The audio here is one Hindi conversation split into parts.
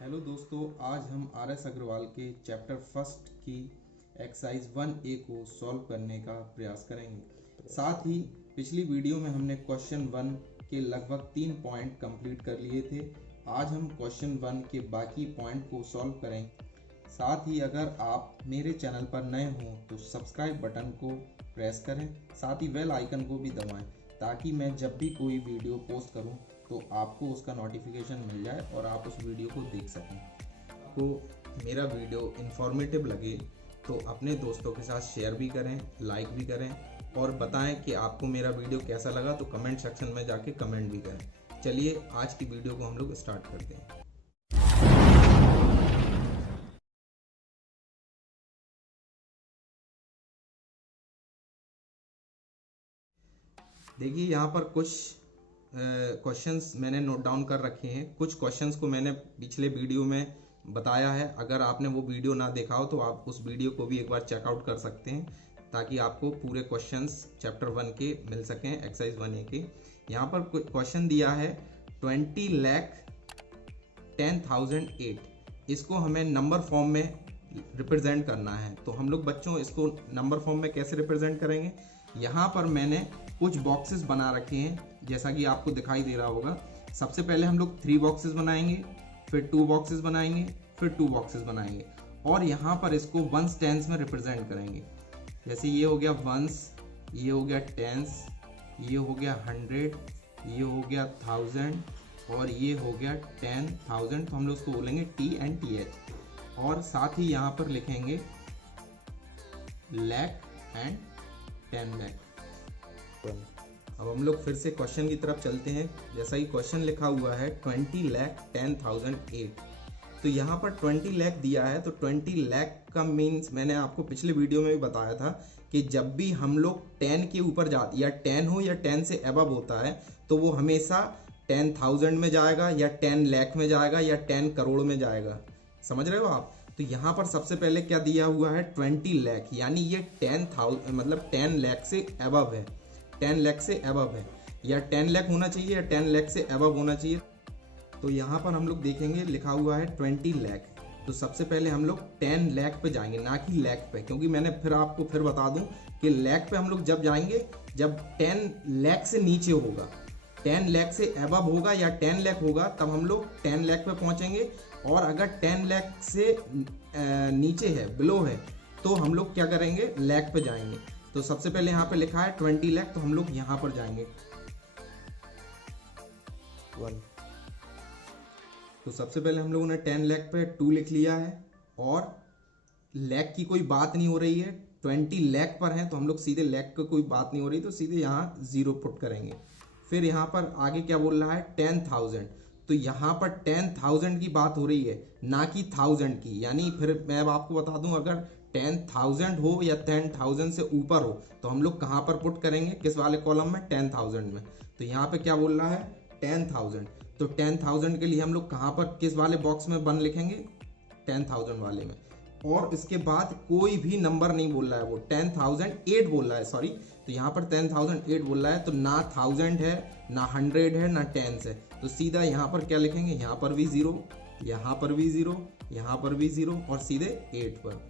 हेलो दोस्तों, आज हम आर एस अग्रवाल के चैप्टर फर्स्ट की एक्सरसाइज 1A को सॉल्व करने का प्रयास करेंगे। साथ ही पिछली वीडियो में हमने क्वेश्चन 1 के लगभग 3 पॉइंट कंप्लीट कर लिए थे। आज हम क्वेश्चन 1 के बाकी पॉइंट को सॉल्व करेंगे। साथ ही अगर आप मेरे चैनल पर नए हों तो सब्सक्राइब बटन को प्रेस करें, साथ ही बेल आइकन को भी दबाएं ताकि मैं जब भी कोई वीडियो पोस्ट करूं तो आपको उसका नोटिफिकेशन मिल जाए और आप उस वीडियो को देख सकें। आपको मेरा वीडियो इन्फॉर्मेटिव लगे तो अपने दोस्तों के साथ शेयर भी करें, लाइक भी करें और बताएं कि आपको मेरा वीडियो कैसा लगा। तो कमेंट सेक्शन में जाके कमेंट भी करें। चलिए आज की वीडियो को हम लोग स्टार्ट करते हैं। देखिए यहाँ पर कुछ क्वेश्चंस मैंने नोट डाउन कर रखे हैं। कुछ क्वेश्चंस को मैंने पिछले वीडियो में बताया है। अगर आपने वो वीडियो ना देखा हो तो आप उस वीडियो को भी एक बार चेकआउट कर सकते हैं ताकि आपको पूरे क्वेश्चंस चैप्टर 1 के मिल सकें, एक्सरसाइज 1A के। यहाँ पर क्वेश्चन दिया है 20,10,008। इसको हमें नंबर फॉर्म में रिप्रेजेंट करना है। तो हम लोग बच्चों इसको नंबर फॉर्म में कैसे रिप्रेजेंट करेंगे? यहाँ पर मैंने कुछ बॉक्सेस बना रखे हैं जैसा कि आपको दिखाई दे रहा होगा। सबसे पहले हम लोग 3 बॉक्सेस बनाएंगे, फिर 2 बॉक्सेस बनाएंगे, फिर 2 बॉक्सेस बनाएंगे और यहाँ पर इसको वंस टेंस में रिप्रेजेंट करेंगे। जैसे ये हो गया वंस, ये हो गया टेंस, ये हो गया 100, ये हो गया 1000 और ये हो गया 10,000। तो हम लोग उसको बोलेंगे T and TH और साथ ही यहाँ पर लिखेंगे लैख एंड 10 लैख। अब हम लोग फिर से क्वेश्चन की तरफ चलते हैं। जैसा कि क्वेश्चन लिखा हुआ है 20,10,008। तो यहाँ पर 20 लाख दिया है तो 20 लाख का मीन्स मैंने आपको पिछले वीडियो में भी बताया था कि जब भी हम लोग 10 के ऊपर जाते या 10 हो या 10 से अबव होता है तो वो हमेशा 10,000 में जाएगा या 10 लाख में जाएगा या 10 करोड़ में जाएगा। समझ रहे हो आप? तो यहाँ पर सबसे पहले क्या दिया हुआ है 20 लाख, यानी ये 10,000 मतलब 10 लाख से अबव है। 10 लाख से अबव है या 10 लाख होना चाहिए या 10 लाख से अबव होना चाहिए। तो यहाँ पर हम लोग देखेंगे लिखा हुआ है 20 लाख। तो सबसे पहले हम लोग 10 लाख पे जाएंगे, ना कि लाख पे, क्योंकि मैंने फिर आपको फिर बता दूं कि लाख पे हम लोग जब जाएंगे जब 10 लाख से नीचे होगा, 10 लाख से अबव होगा या 10 लाख होगा तब हम लोग 10 लाख पे पहुंचेंगे। और अगर 10 लाख से नीचे है, बिलो है, तो हम लोग क्या करेंगे, लाख पे जाएंगे। तो सबसे पहले यहाँ पे लिखा है 20 लाख, तो हम लोग यहाँ पर जाएंगे 1। तो सबसे पहले हम लोगों ने 10 लाख पे 2 लिख लिया है और लाख की कोई बात नहीं हो रही है, 20 लाख पर है तो हम लोग सीधे लाख की कोई बात नहीं हो रही तो सीधे यहाँ 0 पुट करेंगे। फिर यहाँ पर आगे क्या बोल रहा है 10,000। तो यहाँ पर 10,000 की बात हो रही है, ना कि 1000 की। यानी फिर मैं अब आपको बता दूं, अगर 10,000 हो या 10,000 से ऊपर हो तो हम लोग कहाँ पर पुट करेंगे, किस वाले कॉलम में, 10,000 में। तो यहाँ पे क्या बोल रहा है 10,000। तो 10,000 के लिए हम लोग कहाँ पर, किस वाले बॉक्स में 1 लिखेंगे, 10,000 वाले में। और इसके बाद कोई भी नंबर नहीं बोल रहा है, वो 10,008 बोल रहा है, सॉरी। तो यहाँ पर 10,008 बोल रहा है तो ना 1000 है, ना 100 है, ना 10 है। तो सीधा यहाँ पर क्या लिखेंगे, यहाँ पर भी 0, यहाँ पर भी 0, यहाँ पर भी 0 और सीधे 8 पर।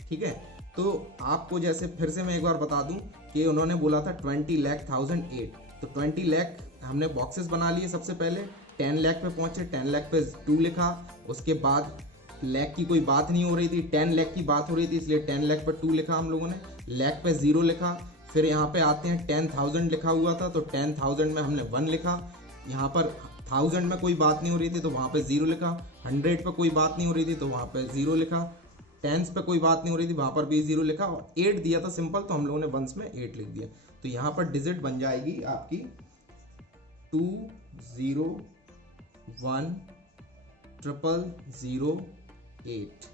ठीक है। तो आपको जैसे फिर से मैं एक बार बता दूं कि उन्होंने बोला था 20,10,008। तो 20 लाख हमने बॉक्सेस बना लिए। सबसे पहले 10 लाख पे पहुंचे, 10 लाख पे 2 लिखा, उसके बाद लाख की कोई बात नहीं हो रही थी, 10 लाख की बात हो रही थी, इसलिए 10 लाख पे 2 लिखा हम लोगों ने, लाख पे 0 लिखा। फिर यहाँ पे आते हैं 10,000 लिखा हुआ था तो 10,000 में हमने 1 लिखा। यहाँ पर 1000 में कोई बात नहीं हो रही थी तो वहाँ पे 0 लिखा, 100 पे कोई बात नहीं हो रही थी तो वहाँ पे 0 लिखा, 10s पे कोई बात नहीं हो रही थी वहाँ पर भी 0 लिखा और 8 दिया था सिंपल, तो हम लोगों ने वंस में 8 लिख दिया। तो यहाँ पर डिजिट बन जाएगी आपकी 201,008।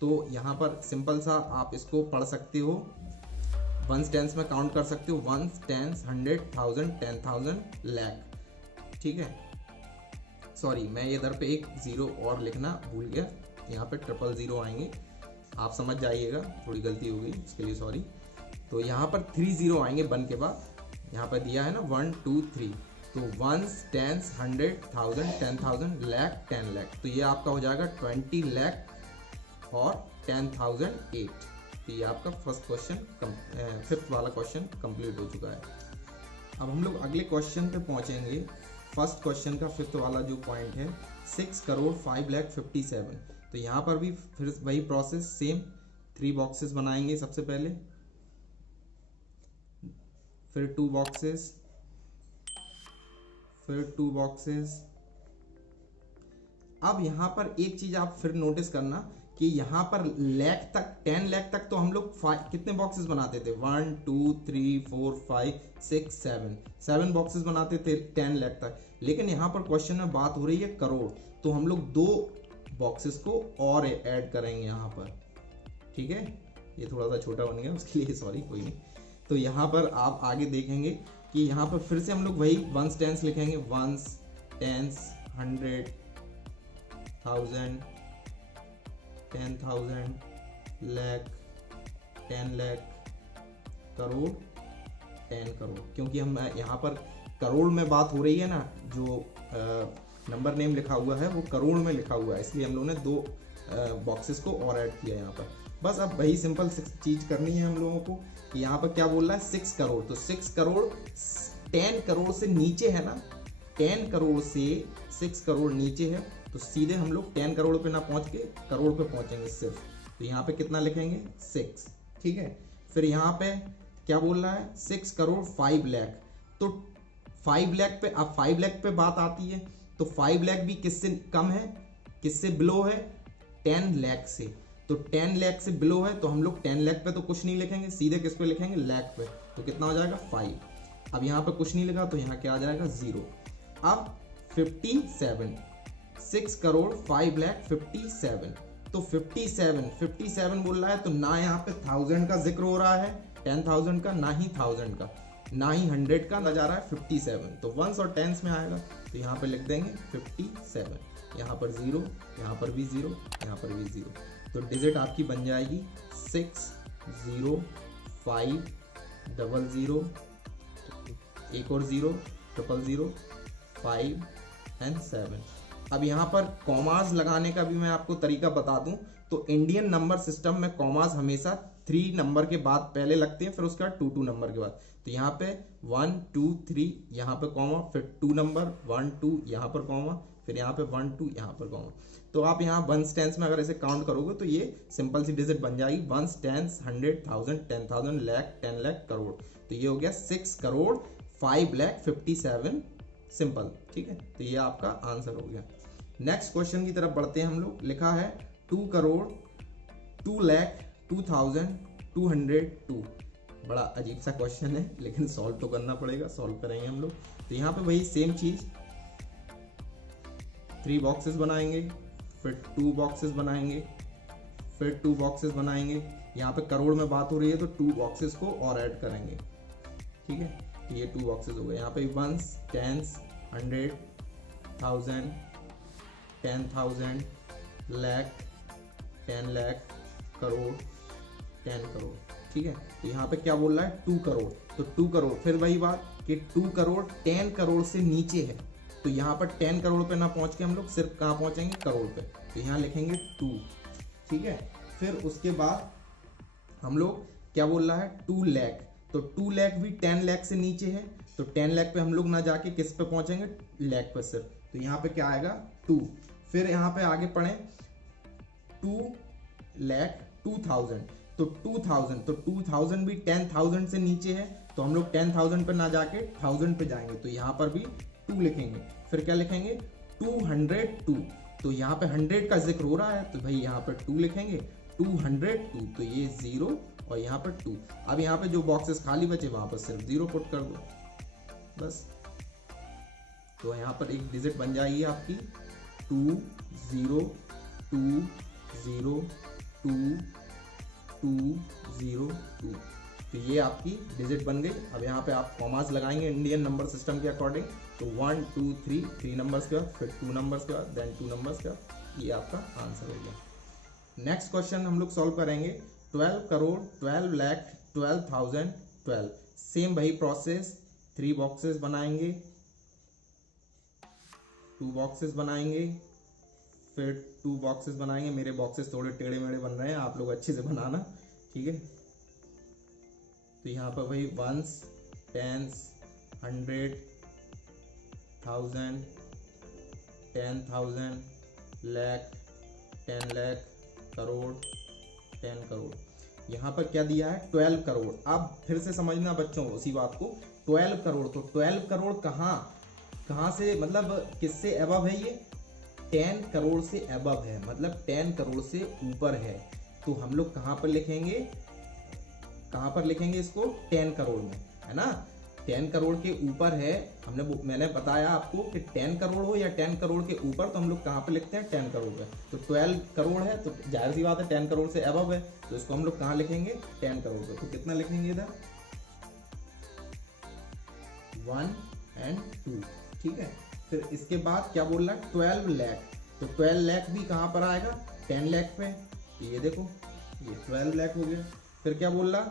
तो यहाँ पर सिंपल सा आप इसको पढ़ सकते हो, वंस टेंस में काउंट कर सकते हो, वंस, टेंस, 100, 1000, 10,000, लाख। ठीक है, सॉरी मैं ये इधर पे एक 0 और लिखना भूल गया, यहाँ पे 000 आएंगे, आप समझ जाइएगा, थोड़ी गलती हो गई, इसके लिए सॉरी। तो यहाँ पर 30 आएंगे 1 के बाद, यहाँ पर दिया है ना 1 2 3, तो वंस, टेंस, 100, 1000, 10,000, लाख, 10 लाख। तो ये आपका हो जाएगा 20 लाख और 10,000 8। तो ये आपका फर्स्ट क्वेश्चन, फिफ्थ वाला क्वेश्चन कंप्लीट हो चुका है। अब हम लोग अगले क्वेश्चन पे पहुंचेंगे। फर्स्ट क्वेश्चन का फिफ्थ वाला जो पॉइंट है 6 करोड़ 5 लाख 57। तो यहाँ पर भी फिर वही प्रोसेस सेम, 3 बॉक्सेस बनाएंगे सबसे पहले, फिर 2 बॉक्सेस, फिर 2 बॉक्सेस। अब यहाँ पर एक चीज आप फिर नोटिस करना कि यहाँ पर लाख तक, 10 लाख तक तो हम लोग कितने बॉक्सेस बनाते थे, 1 2 3 4 5 6 7 बॉक्सेस बनाते थे 10 लाख तक। लेकिन यहाँ पर क्वेश्चन में बात हो रही है करोड़, तो हम लोग 2 बॉक्सेस को और ऐड करेंगे यहाँ पर, ठीक है। ये थोड़ा सा छोटा बन गया, उसके लिए सॉरी, कोई नहीं। तो यहाँ पर आप आगे देखेंगे कि यहाँ पर फिर से हम लोग वही वंस टेंस लिखेंगे, वंस, टेंस, 100, 1000, 10,000, लाख, 10 लाख, करोड़, 10 करोड़। क्योंकि हम यहाँ पर करोड़ में बात हो रही है ना, जो नंबर नेम लिखा हुआ है वो करोड़ में लिखा हुआ है, इसलिए हम लोगों ने 2 बॉक्सेस को और ऐड किया यहाँ पर। बस अब वही सिंपल चीज करनी है हम लोगों को कि यहाँ पर क्या बोल रहा है 6 करोड़। तो 6 करोड़ 10 करोड़ से नीचे है ना, 10 करोड़ से 6 करोड़ नीचे है, तो सीधे हम लोग 10 करोड़ पे ना पहुंच के करोड़ पे पहुंचेंगे सिर्फ। तो यहाँ पे कितना लिखेंगे 6, ठीक है। फिर यहाँ पे क्या बोल रहा है 6 करोड़ 5 लाख। तो 5 लाख पे, अब 5 लाख पे बात आती है, तो 5 लाख भी किससे कम है, किससे बिलो है, 10 लाख से। तो 10 लाख से बिलो है, तो हम लोग 10 लाख पे तो कुछ नहीं लिखेंगे, सीधे किस पे लिखेंगे, लाख पे। तो कितना हो जाएगा 5। अब यहाँ पे कुछ नहीं लिखा, तो यहाँ क्या आ जाएगा 0। अब 57, 6 करोड़ 5 लाख 57। तो 57 बोल रहा है, तो ना यहाँ पे 1000 का जिक्र हो रहा है, 10,000 का, ना ही 1000 का, ना ही 100 का, ना जा रहा है 57। तो वंस और टेंस में आएगा, तो यहाँ पे लिख देंगे 57। यहाँ पर 0, यहाँ पर भी 0, यहाँ पर भी 0। तो डिजिट आपकी बन जाएगी 6 0 5 00, एक और 0 000 5 and 7। अब यहाँ पर कॉमास लगाने का भी मैं आपको तरीका बता दूं, तो इंडियन नंबर सिस्टम में कॉमास हमेशा 3 नंबर के बाद पहले लगते हैं, फिर उसके बाद 2 नंबर के बाद। तो यहाँ पे 1 2 3 यहाँ पे कॉमा, फिर 2 नंबर 1 2 यहाँ पर कॉमा, फिर यहाँ पे 1 2 यहाँ पर कॉमा। तो आप यहाँ वंस टेंस में अगर ऐसे काउंट करोगे तो ये सिंपल सी डिजिट बन जाएगी, वंस, टेंस, 100, 1000, 10,000, लाख, 10 लाख, करोड़। तो ये हो गया 6 करोड़ 5 लाख 57, सिंपल, ठीक है। तो ये आपका आंसर हो गया। नेक्स्ट क्वेश्चन की तरफ बढ़ते हैं हम लोग। लिखा है 2 करोड़ 2 लाख 2,202। बड़ा अजीब सा क्वेश्चन है, लेकिन सॉल्व तो करना पड़ेगा, सॉल्व करेंगे हम लोग। तो यहाँ पे वही सेम चीज, 3 बॉक्सेस बनाएंगे, फिर 2 बॉक्सेस बनाएंगे, फिर 2 बॉक्सेस बनाएंगे। यहाँ पे करोड़ में बात हो रही है, तो 2 बॉक्सेस को और ऐड करेंगे, ठीक है। तो ये 2 बॉक्सेस हो गए। यहाँ पे वंस, टेंस, 100, 1000, 10,000, लाख, 10 लाख, करोड़, 10 करोड़, ठीक है। तो यहाँ पे क्या बोल रहा है 2 करोड़। तो 2 करोड़, फिर वही बात कि 2 करोड़ 10 करोड़ से नीचे है, तो यहाँ पर 10 करोड़ पे ना पहुंच के हम लोग सिर्फ कहाँ पहुंचेंगे, करोड़ पे। तो यहाँ लिखेंगे 2, ठीक है। फिर उसके बाद हम लोग क्या बोल रहा है 2 लाख। तो 2 लाख भी 10 लाख से नीचे है, तो 10 लाख पे हम लोग ना जाके किस पे पहुंचेंगे, लाख पे सिर्फ। तो यहाँ पे क्या आएगा 2। फिर यहाँ पे आगे पढ़े 2 लाख 2000। तो 2000, तो 2000 भी 10,000 से नीचे है, तो हम लोग 10,000 पे ना जाके 1000 पे जाएंगे, तो यहाँ पर भी 2 लिखेंगे। फिर क्या लिखेंगे 202। तो यहाँ पे 100 का जिक्र हो रहा है, तो भाई यहाँ पर 2 लिखेंगे, 202। तो ये 0 और यहाँ पर 2। अब यहाँ पे जो बॉक्सेस खाली बचे वहां पर सिर्फ 0 पुट कर दो, बस। तो यहाँ पर एक डिजिट बन जाएगी आपकी 2 0 2 0 2 2 0 2। तो ये आपकी डिजिट बन गई। अब यहाँ पे आप कॉमास लगाएंगे इंडियन नंबर सिस्टम के अकॉर्डिंग। तो 1 2 3 3 नंबर्स के बाद, फिर 2 नंबर्स के बाद, देन 2 नंबर्स के बाद। ये आपका आंसर हो गया। नेक्स्ट क्वेश्चन हम लोग सॉल्व करेंगे 12 करोड़ 12 लाख 12,012। सेम वही प्रोसेस, 3 बॉक्सेस बनाएंगे, 2 बॉक्सेस बनाएंगे, फिर 2 बॉक्सेस बनाएंगे। मेरे बॉक्सेस थोड़े टेढ़े मेढ़े बन रहे हैं, आप लोग अच्छे से बनाना, ठीक है। तो यहाँ पर भाई 1s, 10s, 100, 1000, 10,000, लाख, 10 लाख, करोड़, 10 करोड़। यहाँ पर क्या दिया है 12 करोड़। अब फिर से समझना बच्चों उसी बात को, 12 करोड़। तो 12 करोड़ कहाँ से, मतलब किससे अबव है ये, 10 करोड़ से अबव है, मतलब 10 करोड़ से ऊपर है। तो हम लोग कहाँ पर लिखेंगे इसको, 10 करोड़ में, है ना। 10 करोड़ के ऊपर है, मैंने बताया आपको कि 10 करोड़ हो या 10 करोड़ के ऊपर, तो हम लोग कहाँ पर लिखते हैं 10 करोड़ पे। तो 12 करोड़ है तो जाहिर सी बात है 10 करोड़ से अबव है, तो इसको हम लोग कहाँ लिखेंगे 10 करोड़ पे। तो कितना लिखेंगे इधर 1 और 2, ठीक है। फिर इसके बाद क्या बोल रहा है 12 लाख। तो 12 लाख भी कहाँ पर आएगा 10 लाख पे, ये देखो ये 12 लाख हो गया। फिर क्या बोल रहा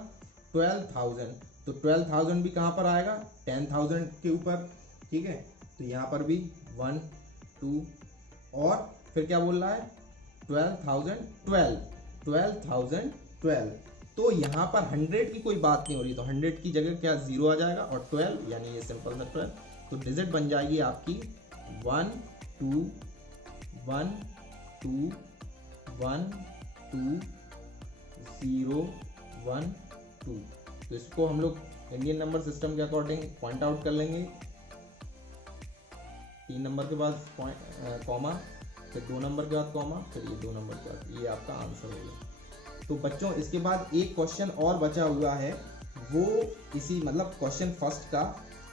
12,000। तो 12,000 भी कहाँ पर आएगा 10,000 के ऊपर, ठीक है। तो यहाँ पर भी 1, 2 और फिर क्या बोल रहा है 12,012। तो यहाँ पर 100 की कोई बात नहीं हो रही, तो 100 की जगह क्या 0 आ जाएगा और 12 यानी ये सिंपल सा 12। तो डिजिट बन जाएगी आपकी 1 2 1 2 1 2 0 1 2। तो इसको हम लोग इंडियन नंबर सिस्टम के अकॉर्डिंग पॉइंट आउट कर लेंगे। 3 नंबर के बाद कॉमा, फिर 2 नंबर के बाद कॉमा, फिर ये 2 नंबर के बाद, ये आपका आंसर हो गया। तो बच्चों इसके बाद एक क्वेश्चन और बचा हुआ है, वो इसी मतलब क्वेश्चन फर्स्ट का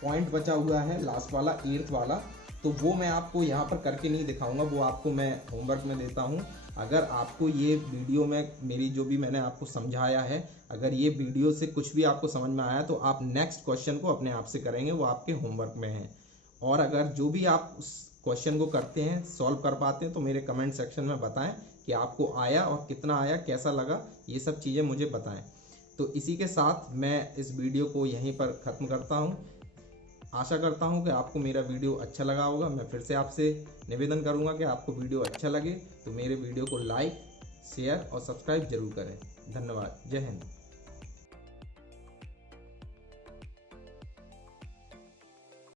पॉइंट बचा हुआ है, लास्ट वाला 8th वाला। तो वो मैं आपको यहाँ पर करके नहीं दिखाऊंगा, वो आपको मैं होमवर्क में देता हूँ। अगर आपको ये वीडियो में मेरी जो भी मैंने आपको समझाया है, अगर ये वीडियो से कुछ भी आपको समझ में आया तो आप नेक्स्ट क्वेश्चन को अपने आप से करेंगे, वो आपके होमवर्क में है। और अगर जो भी आप उस क्वेश्चन को करते हैं, सॉल्व कर पाते हैं, तो मेरे कमेंट सेक्शन में बताएं कि आपको आया और कितना आया, कैसा लगा, ये सब चीज़ें मुझे बताएं। तो इसी के साथ मैं इस वीडियो को यहीं पर ख़त्म करता हूँ। आशा करता हूँ कि आपको मेरा वीडियो अच्छा लगा होगा। मैं फिर से आपसे निवेदन करूँगा कि आपको वीडियो अच्छा लगे तो मेरे वीडियो को लाइक, शेयर और सब्सक्राइब जरूर करें। धन्यवाद। जय हिंद।